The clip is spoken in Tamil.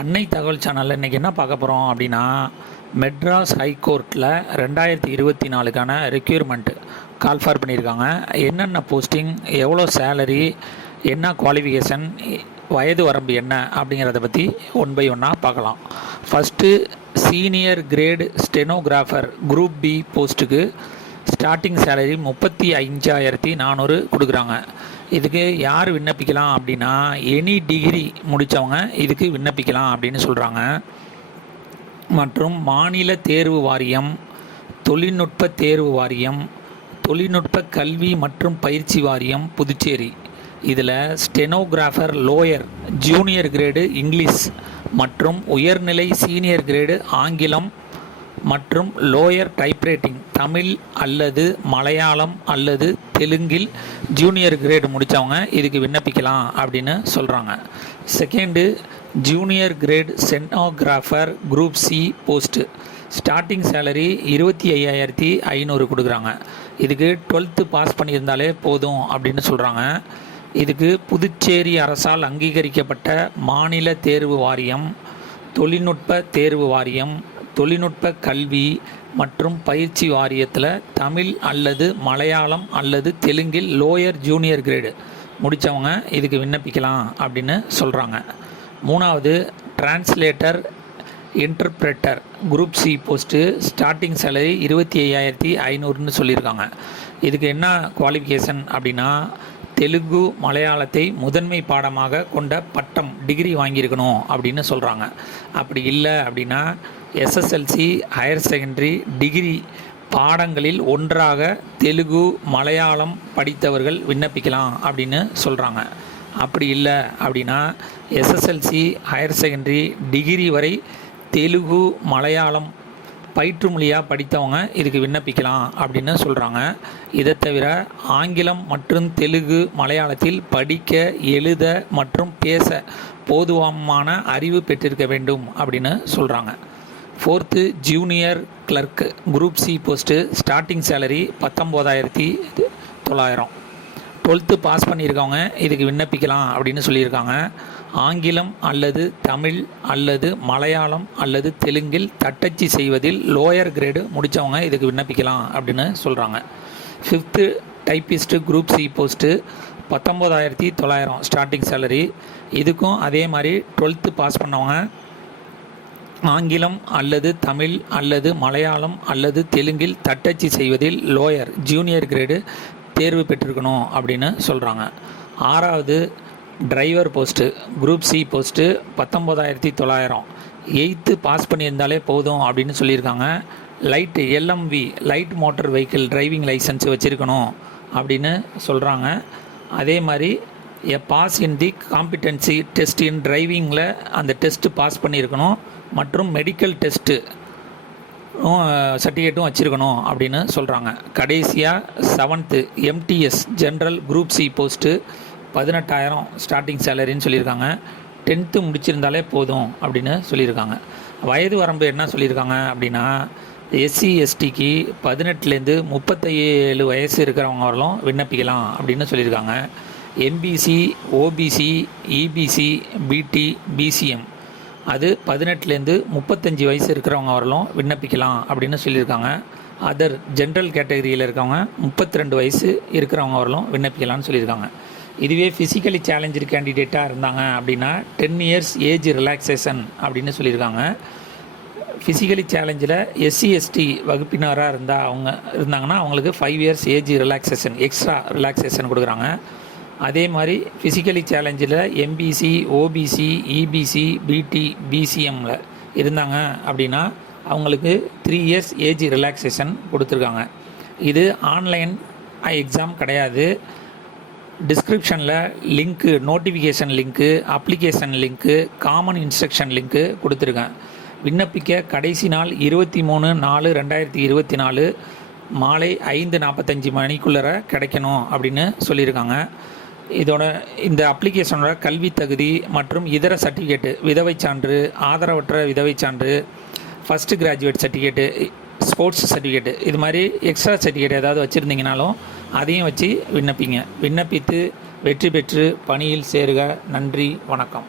அன்னை தகவல் சேனலில் இன்றைக்கி என்ன பார்க்க போகிறோம் அப்படின்னா, மெட்ராஸ் ஹைகோர்ட்டில் 2024க்கான ரெக்யூர்மெண்ட் கால்ஃபார் பண்ணியிருக்காங்க. என்னென்ன போஸ்டிங், எவ்வளோ சேலரி, என்ன குவாலிஃபிகேஷன், வயது வரம்பு என்ன அப்படிங்கிறத பற்றி ஒன் பை ஒன்னாக பார்க்கலாம். First senior grade stenographer group B போஸ்ட்டுக்கு ஸ்டார்டிங் சேலரி 35,400 கொடுக்குறாங்க. இதுக்கு யார் விண்ணப்பிக்கலாம் அப்படின்னா, எனி டிகிரி முடித்தவங்க இதுக்கு விண்ணப்பிக்கலாம் அப்படின்னு சொல்கிறாங்க. மற்றும் மாநில தேர்வு வாரியம், தொழில்நுட்ப தேர்வு வாரியம், தொழில்நுட்ப கல்வி மற்றும் பயிற்சி வாரியம் புதுச்சேரி இதில் stenographer lower junior grade English மற்றும் உயர்நிலை சீனியர் கிரேடு ஆங்கிலம் மற்றும் லோயர் டைப்ரைட்டிங் தமிழ் அல்லது மலையாளம் அல்லது தெலுங்கில் ஜூனியர் கிரேடு முடித்தவங்க இதுக்கு விண்ணப்பிக்கலாம் அப்படின்னு சொல்கிறாங்க. Second junior great stenographer group C post starting salary 25,500 கொடுக்குறாங்க. இதுக்கு 12th பாஸ் பண்ணியிருந்தாலே போதும் அப்படின்னு சொல்கிறாங்க. இதுக்கு புதுச்சேரி அரசால் அங்கீகரிக்கப்பட்ட மாநில தேர்வு வாரியம், தொழில்நுட்ப தேர்வு வாரியம், தொழில்நுட்ப கல்வி மற்றும் பயிற்சி வாரியத்தில் தமிழ் அல்லது மலையாளம் அல்லது தெலுங்கில் லோயர் ஜூனியர் கிரேடு முடித்தவங்க இதுக்கு விண்ணப்பிக்கலாம் அப்படின்னு சொல்கிறாங்க. மூணாவது translator interpreter group C post starting salary 25,500 சொல்லியிருக்காங்க. இதுக்கு என்ன குவாலிஃபிகேஷன் அப்படின்னா, தெலுங்கு மலையாளத்தை முதன்மை பாடமாக கொண்ட பட்டம் டிகிரி வாங்கியிருக்கணும் அப்படின்னு சொல்கிறாங்க. அப்படி இல்லை அப்படின்னா எஸ்எஸ்எல்சி ஹையர் செகண்டரி டிகிரி பாடங்களில் ஒன்றாக தெலுங்கு மலையாளம் படித்தவர்கள் விண்ணப்பிக்கலாம் அப்படின்னு சொல்கிறாங்க. அப்படி இல்லை அப்படின்னா எஸ்எஸ்எல்சி ஹையர் செகண்டரி டிகிரி வரை தெலுங்கு மலையாளம் பயிற்று மொழியாக படித்தவங்க இதுக்கு விண்ணப்பிக்கலாம் அப்படின்னு சொல்கிறாங்க. இதை தவிர ஆங்கிலம் மற்றும் தெலுங்கு மலையாளத்தில் படிக்க, எழுத மற்றும் பேச போதுமான அறிவு பெற்றிருக்க வேண்டும் அப்படின்னு சொல்கிறாங்க. Fourth junior clerk group C post starting salary 19,900. 12th pass பண்ணியிருக்கவங்க இதுக்கு விண்ணப்பிக்கலாம் அப்படின்னு சொல்லியிருக்காங்க. ஆங்கிலம் அல்லது தமிழ் அல்லது மலையாளம் அல்லது தெலுங்கில் தட்டச்சு செய்வதில் லோயர் கிரேடு முடித்தவங்க இதுக்கு விண்ணப்பிக்கலாம் அப்படின்னு சொல்கிறாங்க. 5th typist group C post 19,900 starting salary. இதுக்கும் அதே மாதிரி 12th பாஸ் பண்ணவங்க ஆங்கிலம் அல்லது தமிழ் அல்லது மலையாளம் அல்லது தெலுங்கில் தட்டச்சு செய்வதில் லோயர் ஜூனியர் கிரேடு தேர்வு பெற்றிருக்கணும் அப்படின்னு சொல்கிறாங்க. 6வது driver post group C post 19,900. 8th pass பண்ணியிருந்தாலே போதும் அப்படின்னு சொல்லியிருக்காங்க. Light LMV light motor vehicle driving licence வச்சுருக்கணும் அப்படின்னு சொல்கிறாங்க. அதே மாதிரி pass in the competency test in டிரைவிங்கில் அந்த டெஸ்ட்டு பாஸ் பண்ணியிருக்கணும் மற்றும் மெடிக்கல் டெஸ்ட்டு சர்டிஃபிகேட்டும் வச்சுருக்கணும் அப்படின்னு சொல்கிறாங்க. கடைசியாக 7th MTS general group C post 18,000 starting சேலரின்னு சொல்லியிருக்காங்க. 10th முடிச்சிருந்தாலே போதும் அப்படின்னு சொல்லியிருக்காங்க. வயது வரம்பு என்ன சொல்லியிருக்காங்க அப்படின்னா, எஸ்சி எஸ்டிக்கு 18லேருந்து 37 வயசு இருக்கிறவங்க வரலும் விண்ணப்பிக்கலாம் அப்படின்னு சொல்லியிருக்காங்க. எம்பிசி, ஓபிசி, இபிசி, பிடி, பிசிஎம் அது 18லேருந்து 35 வயசு இருக்கிறவங்க வரலும் விண்ணப்பிக்கலாம் அப்படின்னு சொல்லியிருக்காங்க. அதர் ஜென்ரல் கேட்டகரியில் இருக்கவங்க 32 வயசு இருக்கிறவங்க வரலும் விண்ணப்பிக்கலாம்னு சொல்லியிருக்காங்க. இதுவே ஃபிசிக்கலி சேலஞ்சு கேண்டிடேட்டாக இருந்தாங்க அப்படின்னா 10 years ஏஜ் ரிலாக்ஸேஷன் அப்படின்னு சொல்லியிருக்காங்க. ஃபிசிக்கலி சேலஞ்சில் எஸ்சி எஸ்டி வகுப்பினராக இருந்தாங்கன்னா அவங்களுக்கு 5 years age relaxation extra relaxation கொடுக்குறாங்க. அதே மாதிரி ஃபிசிக்கலி சேலஞ்சில் எம்பிசி, ஓபிசி, இபிசி, பிடி, பிசிஎம்மில் இருந்தாங்க அப்படின்னா அவங்களுக்கு 3 years ஏஜ் ரிலாக்ஸேஷன் கொடுத்துருக்காங்க. இது ஆன்லைன் எக்ஸாம் கிடையாது. டிஸ்கிரிப்ஷனில் link, notification link, application link, common instruction link கொடுத்துருக்கேன். விண்ணப்பிக்க கடைசி நாள் 23/4/2024 மாலை 5:45 மணிக்குள்ளே கிடைக்கணும் அப்படின்னு சொல்லியிருக்காங்க. இந்த அப்ளிகேஷனோட கல்வி தகுதி மற்றும் இதர சர்டிஃபிகேட்டு, விதவை சான்று, ஆதரவற்ற விதவை சான்று, first graduate certificate, sports certificate, இது மாதிரி எக்ஸ்ட்ரா சர்டிஃபிகேட் ஏதாவது வச்சுருந்தீங்கனாலும் அதையும் வச்சு விண்ணப்பித்து வெற்றி பெற்று பணியில் சேருக. நன்றி, வணக்கம்.